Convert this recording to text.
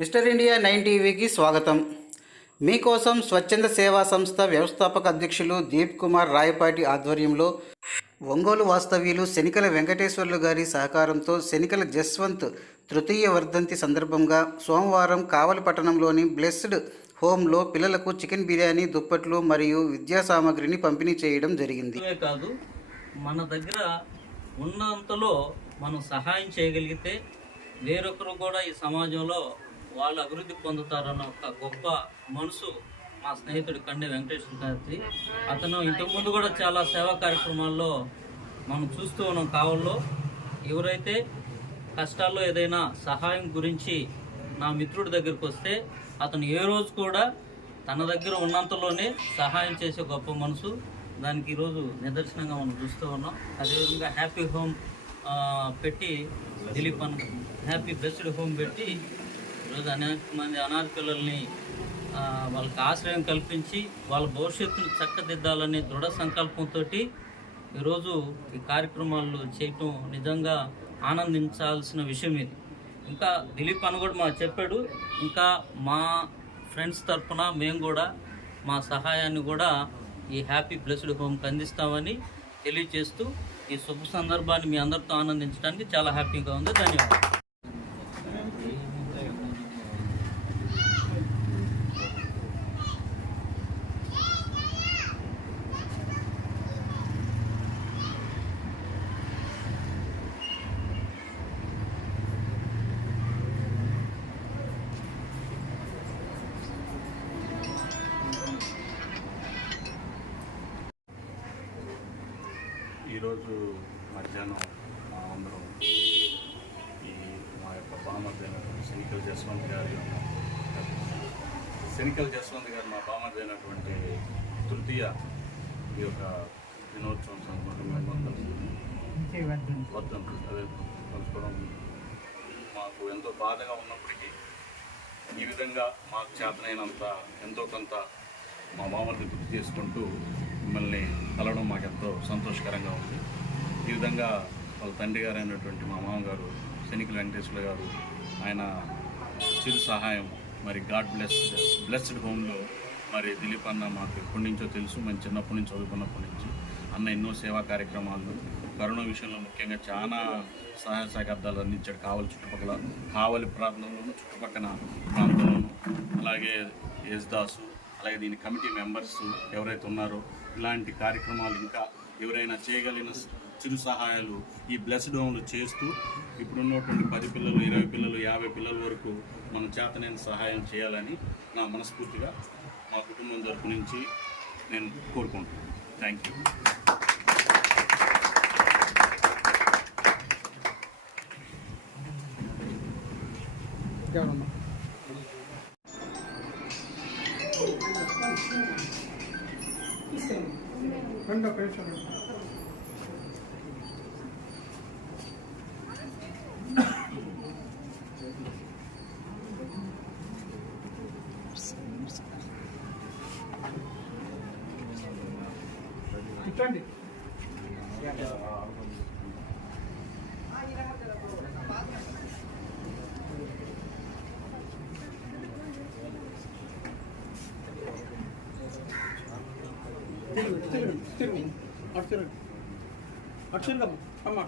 Mister India 9 టీవీకి స్వాగతం. మీకోసం స్వచ్ఛంద సేవా సంస్థ వ్యవస్థాపక అధ్యక్షులు దీప్ కుమార్ రాయపాటి ఆధ్వర్యంలో ఒంగోలు వాస్తవ్యులు శనికల వెంకటేశ్వర్లు గారి సహకారంతో శనికల జస్వంత్ తృతీయ వర్ధంతి సందర్భంగా సోమవారం కావలి పట్టణంలోని బ్లెస్డ్ హోమ్లో పిల్లలకు చికెన్ బిర్యానీ, దుప్పట్లు మరియు విద్యా సామాగ్రిని పంపిణీ చేయడం జరిగింది. కాదు, మన దగ్గర ఉన్నంతలో మనం సహాయం చేయగలిగితే వేరొకరు కూడా ఈ సమాజంలో వాళ్ళు అభివృద్ధి పొందుతారన్న ఒక గొప్ప మనసు మా స్నేహితుడు కండే వెంకటేశ్వర గారి. అతను ఇంతకుముందు కూడా చాలా సేవా కార్యక్రమాల్లో మనం చూస్తూ ఉన్నాం. కావల్లో ఎవరైతే కష్టాల్లో ఏదైనా సహాయం గురించి నా మిత్రుడి దగ్గరికి వస్తే అతను ఏ రోజు కూడా తన దగ్గర ఉన్నంతలోనే సహాయం చేసే గొప్ప మనసు. దానికి ఈరోజు నిదర్శనంగా మనం చూస్తూ ఉన్నాం. అదేవిధంగా హ్యాపీ హోమ్ పెట్టి దిలీప్ హ్యాపీ బ్లెస్డ్ హోమ్ పెట్టి ఈరోజు అనేక మంది అనాథ పిల్లల్ని వాళ్ళకి ఆశ్రయం కల్పించి వాళ్ళ భవిష్యత్తును చక్కదిద్దాలనే దృఢ సంకల్పంతో ఈరోజు ఈ కార్యక్రమాలు చేయటం నిజంగా ఆనందించాల్సిన విషయం ఇది. ఇంకా దిలీప్ అని కూడా మాకు చెప్పాడు, ఇంకా మా ఫ్రెండ్స్ తరఫున మేము కూడా మా సహాయాన్ని కూడా ఈ హ్యాపీ బ్లెస్డ్ హోమ్కి అందిస్తామని తెలియజేస్తూ ఈ శుభ సందర్భాన్ని మీ అందరితో ఆనందించడానికి చాలా హ్యాపీగా ఉంది. ధన్యవాదాలు. ఈరోజు మధ్యాహ్నం అందరం మా యొక్క బామర్ది అయినటువంటి శనికల జస్వంత్ గారు మా బామర్ది అయినటువంటి తృతీయ ఈ యొక్క దినోత్సవం సందర్భంగా వర్ధంతి అదే కలుసుకోవడం మాకు ఎంతో బాధగా ఉన్నప్పటికీ ఈ విధంగా మాకు చేతనైనంత ఎంతో కొంత మా బామర్ది గుర్తు చేసుకుంటూ మిమ్మల్ని కలవడం మాకెంతో సంతోషకరంగా ఉంది. ఈ విధంగా వాళ్ళ తండ్రి గారు అయినటువంటి మా మామగారు శనికల వెంకటేశ్వర గారు ఆయన చిరు సహాయం మరి బ్లెస్డ్ హోమ్లో మరి దిలీప్ అన్న మాకు ఎప్పటి నుంచో తెలుసు. మేము చిన్నప్పటి నుంచి చదువుకున్నప్పటి నుంచి అన్న ఎన్నో సేవా కార్యక్రమాలు కరోనా విషయంలో ముఖ్యంగా చాలా సహాయ సహకారాలు అందించాడు. చుట్టుపక్కల కావలి ప్రాంతంలోనూ చుట్టుపక్కల ప్రాంతంలోనూ అలాగే యేసుదాసు అలాగే దీని కమిటీ మెంబర్స్ ఎవరైతే ఉన్నారో ఇలాంటి కార్యక్రమాలు ఇంకా ఎవరైనా చేయగలిగిన చిరు సహాయాలు ఈ బ్లెస్డ్ హోమ్లు చేస్తూ ఇప్పుడున్నటువంటి 10 పిల్లలు 20 పిల్లలు 50 పిల్లల వరకు మనం చేతనైన సహాయం చేయాలని నా మనస్ఫూర్తిగా మా కుటుంబం తరపు నుంచి నేను కోరుకుంటున్నాను. Thank you. ఇట్టండి అటు అమ్మ